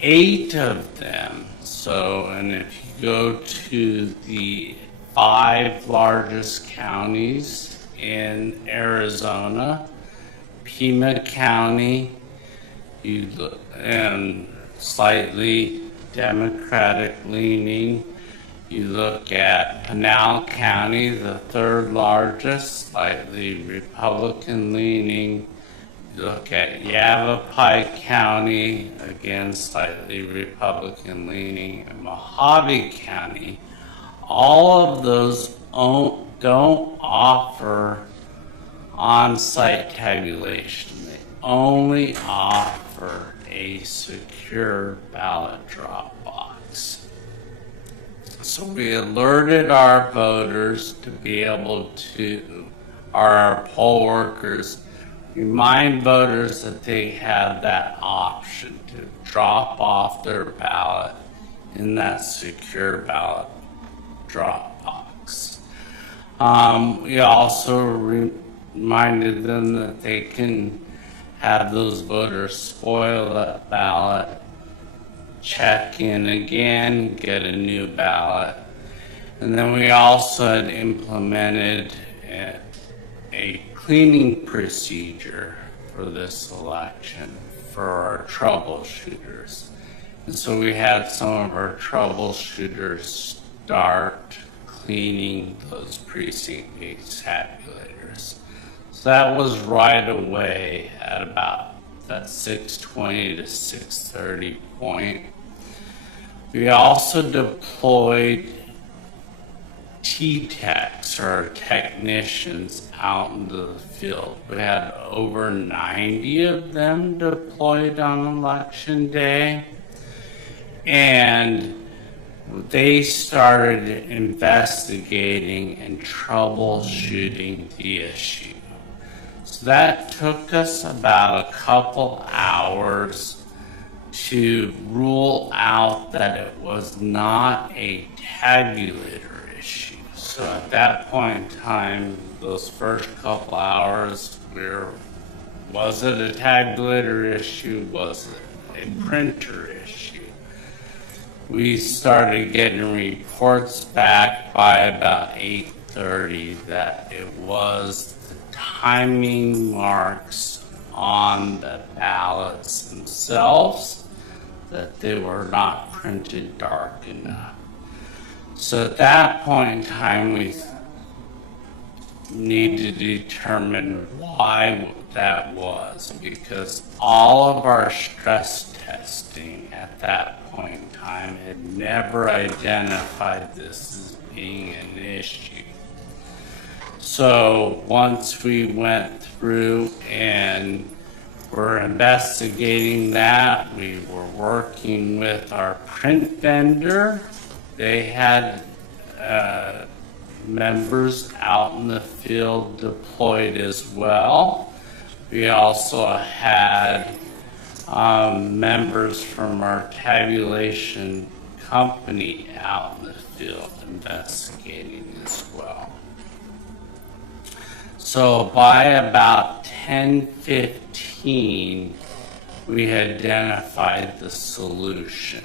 8 of them. So, and if you go to the 5 largest counties in Arizona, Pima County, and slightly Democratic leaning. You look at Pinal County, the third largest, slightly Republican leaning. You look at Yavapai County, again slightly Republican leaning, and Mojave County. All of those don't offer on-site tabulation. They only offer a secure ballot drop box. So we alerted our voters to be able to, our poll workers, remind voters that they have that option to drop off their ballot in that secure ballot drop box. We also reminded them that they can have those voters spoil that ballot, check in again, get a new ballot. And then we also had implemented a cleaning procedure for this election for our troubleshooters. And so we had some of our troubleshooters start cleaning those precinct-based tabulators. So that was right away at about that 6:20 to 6:30 point. We also deployed T-techs, or technicians, out into the field. We had over 90 of them deployed on election day, and they started investigating and troubleshooting the issue. So that took us about a couple hours to rule out that it was not a tabulator issue. So at that point in time, those first couple hours, was it a tabulator issue? Was it a printer issue? We started getting reports back by about 8:30 that it was the timing marks on the ballots themselves, that they were not printed dark enough. So at that point in time, we need to determine why that was, because all of our stress testing at that point in time had never identified this as being an issue. So once we went through and were investigating that, we were working with our print vendor. They had members out in the field deployed as well. We also had members from our tabulation company out in the field investigating as well. So by about 10:15, we had identified the solution.